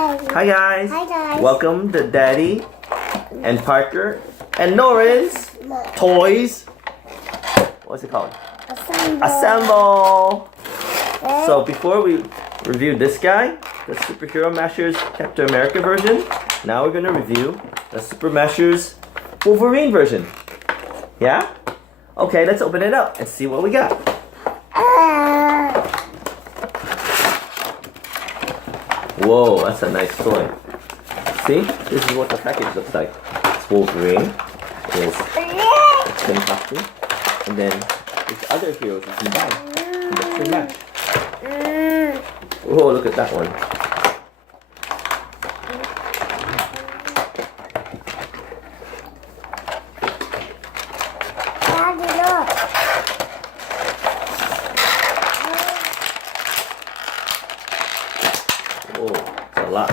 Hi guys. Hi guys. Welcome to Daddy and Parker and Nora's Toys. What's it called? Assemble. So before we review this guy, the Superhero Mashers Captain America version, now we're gonna review the Super Mashers Wolverine version. Yeah? Okay, let's open it up and see what we got. Whoa, that's a nice toy. See? This is what the package looks like. It's Wolverine. It's in costume. And then there's other heroes you can buy. You can match. Whoa, look at that one. Daddy, look. Whoa, it's a lot.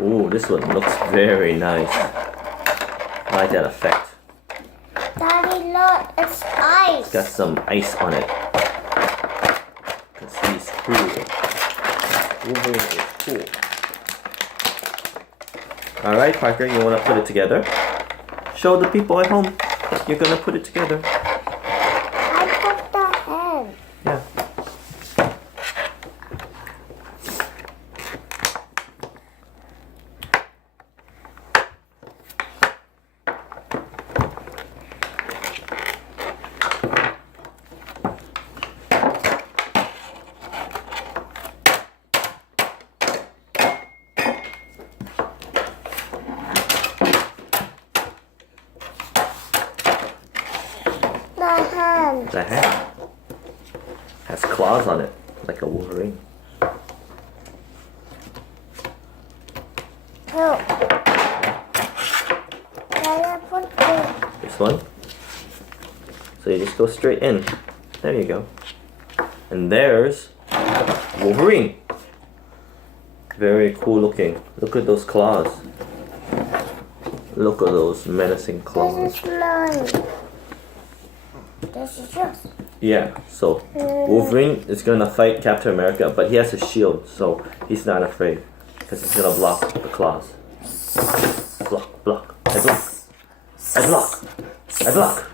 Ooh, this one looks very nice. I like that effect. Daddy, look. It's ice. It's got some ice on it. Because he's cool. Wolverine is cool. Alright, Parker, you want to put it together? Show the people at home that you're going to put it together. I put the head. Yeah. The hand. The hand has claws on it, like a Wolverine. Look. Daddy, put it. This one. So you just go straight in. There you go. And there's Wolverine. Very cool looking. Look at those claws. Look at those menacing This claws. is mine. This is yours. Yeah, so Wolverine is gonna fight Captain America, but he has a shield, so he's not afraid. Because he's gonna block the claws. Block, block, I block. I block. I block.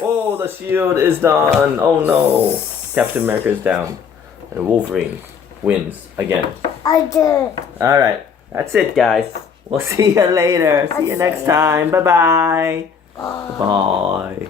Oh, the shield is done. Oh no. Captain America is down. And Wolverine wins again. I did. Alright, that's it guys. We'll see you later. See you next time. Bye-bye. Bye.